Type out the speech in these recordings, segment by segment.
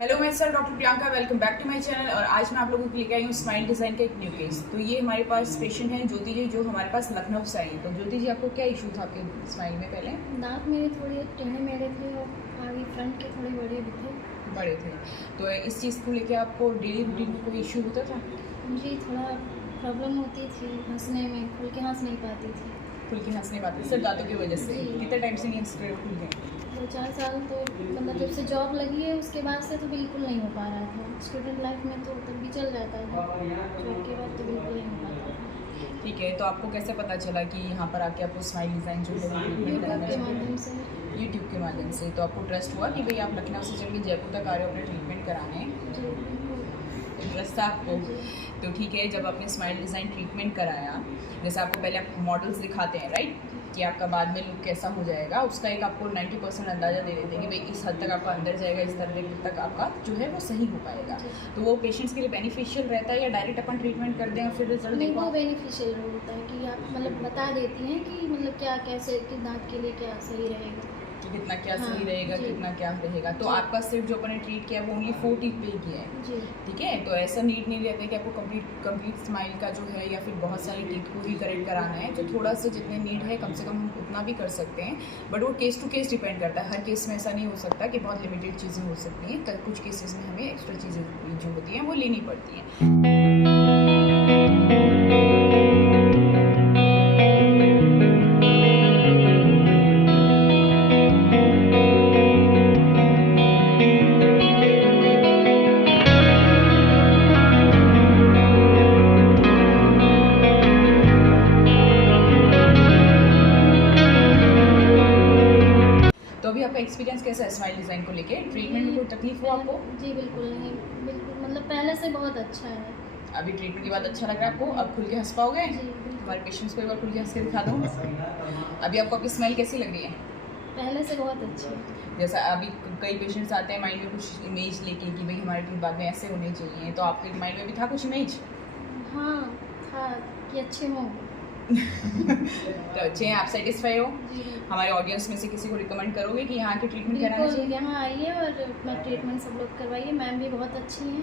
Hello मैं sir doctor Priyanka, welcome back to my channel. और आज मैं आप लोगों को लेकर आई हूँ स्माइल डिज़ाइन का एक न्यू केस। तो ये हमारे पास पेशेंट हैं ज्योति जी, जो हमारे पास लखनऊ से आई। तो ज्योति जी, आपको क्या इशू था आपके स्माइल में? पहले दांत मेरे थोड़े टेढ़े मेढ़े थे और आगे फ्रंट के थोड़े बड़े भी थे। बड़े थे। तो इस चीज़ को लेकर आपको डेली रूटीन में कोई इशू होता था? जी, थोड़ा प्रॉब्लम होती थी हंसने में, खुल के हंस नहीं पाती थी। खुल के हंस नहीं पाते सिर्फ दांतों की वजह से? कितने टाइम से नहीं हंस रहे खुल के? 2-4 साल तो मतलब जब से जॉब लगी है उसके बाद से तो बिल्कुल नहीं हो पा रहा था। स्टूडेंट लाइफ में तो तब भी चल जाता है, जॉब के बाद तो बिल्कुल नहीं हो पाता था। ठीक है, तो आपको कैसे पता चला कि यहाँ पर आके आपको स्माइल डिज़ाइन जो है यूट्यूब के माध्यम से। यूट्यूब के माध्यम से। तो आपको ट्रस्ट हुआ कि भाई आप लखनऊ से चल के जयपुर तक आ रहे हो अपने ट्रीटमेंट कराने? इंटरेस्ट था आपको? तो ठीक है, जब आपने स्माइल डिज़ाइन ट्रीटमेंट कराया, जैसे आपको पहले आप मॉडल्स दिखाते हैं राइट, कि आपका बाद में लुक कैसा हो जाएगा, उसका एक आपको 90% अंदाज़ा दे देते हैं कि भाई इस हद तक आपका अंदर जाएगा, इस तरह तक आपका जो है वो सही हो पाएगा। तो वो पेशेंट्स के लिए बेनिफिशियल रहता है या डायरेक्ट अपन ट्रीटमेंट कर दें और फिर रिजल्ट नहीं, देखो? वो बेनिफिशियल होता है कि आप मतलब बता देती हैं कि मतलब क्या कैसे किस दांत के लिए क्या सही रहेगा, कि कितना क्या हाँ, सही रहेगा, कितना क्या रहेगा। तो आपका सिर्फ जो अपन ट्रीट किया है वो ओनली 4 टीथ पे ही किया है? जी। ठीक है, तो ऐसा नीड नहीं रहता है कि आपको कंप्लीट स्माइल का जो है या फिर बहुत सारी टीथ को ही करेक्ट कराना है। जो थोड़ा सा जितने नीड है कम से कम हम उतना भी कर सकते हैं, बट वो केस टू केस डिपेंड करता है। हर केस में ऐसा नहीं हो सकता कि बहुत लिमिटेड चीज़ें हो सकती हैं। तो कुछ केसेस में हमें एक्स्ट्रा चीज़ें जो होती हैं वो लेनी पड़ती हैं। तो अभी आपका एक्सपीरियंस कैसा है स्माइल डिज़ाइन को लेके? ट्रीटमेंट में कोई तकलीफ हो आपको? जी बिल्कुल नहीं, बिल्कुल मतलब पहले से बहुत अच्छा है। अभी ट्रीटमेंट के बाद अच्छा लग रहा है आपको? अब खुल के हंस पाओगे? जी बिल्कुल। हमारे पेशेंट्स को एक बार खुल के हंस के दिखा दो। अभी आपको आपकी स्माइल कैसी लग रही है? पहले से बहुत अच्छी है। जैसा अभी कई पेशेंट्स आते हैं माइंड में कुछ इमेज लेके कि भाई हमारे टीथ बाद में ऐसे होने चाहिए, तो आपके माइंड में भी था कुछ इमेज? हाँ था कि अच्छे हों। तो अच्छे हैं, आप सेटिस्फाई हो? जी हमारे ऑडियंस में से किसी को रिकमेंड करोगे कि यहाँ के ट्रीटमेंट कराना बिल्कुल, चाहिए? यहाँ आइए और अपना ट्रीटमेंट सब लोग करवाइए। मैम भी बहुत अच्छी हैं,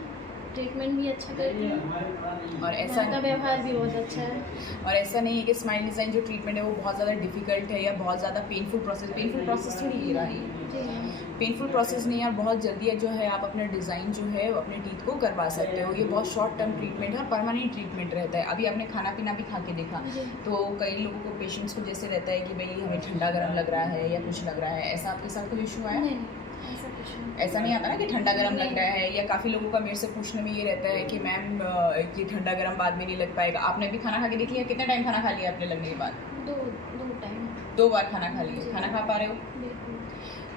ट्रीटमेंट भी अच्छा करती हैं और ऐसा मैम का व्यवहार भी बहुत अच्छा है। और ऐसा नहीं है कि स्माइल डिज़ाइन जो ट्रीटमेंट है वो बहुत ज़्यादा डिफिकल्ट है या बहुत ज़्यादा पेनफुल प्रोसेस थोड़ी ये रहा है। जी पेनफुल प्रोसेस नहीं है, और बहुत जल्दी जो है आप अपना डिज़ाइन जो है अपने टीथ को करवा सकते हो। ये बहुत शॉर्ट टर्म ट्रीटमेंट है और परमानेंट ट्रीटमेंट रहता है। अभी आपने खाना पीना भी खा के देखा, जी। तो कई लोगों को पेशेंट्स को जैसे रहता है कि भाई हमें ठंडा गर्म लग रहा है या कुछ लग रहा है, ऐसा आपके साथ कोई इशू आया? नहीं, ऐसा कुछ नहीं। ऐसा नहीं आता ना कि ठंडा गर्म लग रहा है, या काफ़ी लोगों का मेरे से पूछने में ये रहता है कि मैम ये ठंडा गर्म बाद में नहीं लग पाएगा। आपने भी खाना खा के देख लिया? कितना टाइम खाना खा लिया आपने लगने के बाद? दो टाइम। 2 बार खाना खा लिया। खाना खा पा रहे हो? बिल्कुल।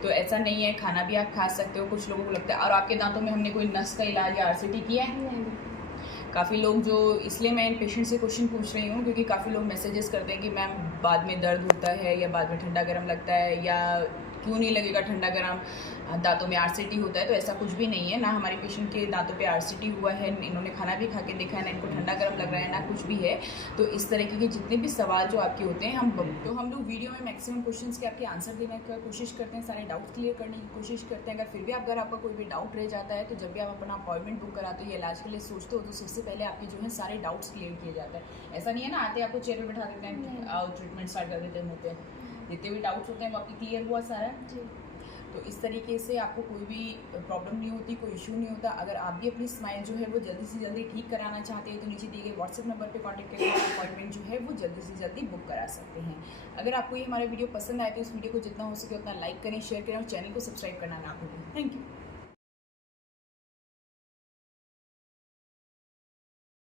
तो ऐसा नहीं है, खाना भी आप खा सकते हो। कुछ लोगों को लगता है। और आपके दांतों में हमने कोई नस का इलाज या आरसीटी किया है? नहीं। काफ़ी लोग जो, इसलिए मैं इन पेशेंट से क्वेश्चन पूछ रही हूँ क्योंकि काफ़ी लोग मैसेजेस करते हैं कि मैम बाद में दर्द होता है या बाद में ठंडा गर्म लगता है, या क्यों नहीं लगेगा ठंडा गर्म, दांतों में आरसीटी होता है। तो ऐसा कुछ भी नहीं है, ना हमारे पेशेंट के दांतों पे आरसीटी हुआ है, इन्होंने खाना भी खा के देखा है, ना इनको ठंडा गर्म लग रहा है, ना कुछ भी है। तो इस तरीके के जितने भी सवाल जो आपके होते हैं, हम लोग वीडियो में मैक्सिमम क्वेश्चंस के आपके आंसर देने की कोशिश करते हैं, सारे डाउट क्लियर करने की कोशिश करते हैं। अगर फिर भी अगर आपका कोई भी डाउट रह जाता है, तो जब भी आप अपना अपॉइंटमेंट बुक कराते हो या इलाज के लिए सोचते हो, तो सबसे पहले आपके जो है सारे डाउट्स क्लियर किए जाते हैं। ऐसा नहीं है ना आते आपको चेयर पर बैठा देते हैं और ट्रीटमेंट स्टार्ट कर देते हैं मुँह पे। जितने भी डाउट्स होते हैं वो आपके क्लियर हुआ सारा। जी तो इस तरीके से आपको कोई भी प्रॉब्लम नहीं होती, कोई इशू नहीं होता। अगर आप भी अपनी स्माइल जो है वो जल्दी से जल्दी ठीक कराना चाहते हैं, तो नीचे दिए गए व्हाट्सएप नंबर पे कांटेक्ट करके अपॉइंटमेंट जो है वो जल्दी से जल्दी बुक करा सकते हैं। अगर आपको ये हमारा वीडियो पसंद आए तो इस वीडियो को जितना हो सके उतना लाइक करें, शेयर करें और चैनल को सब्सक्राइब करना ना भूलें। Thank you.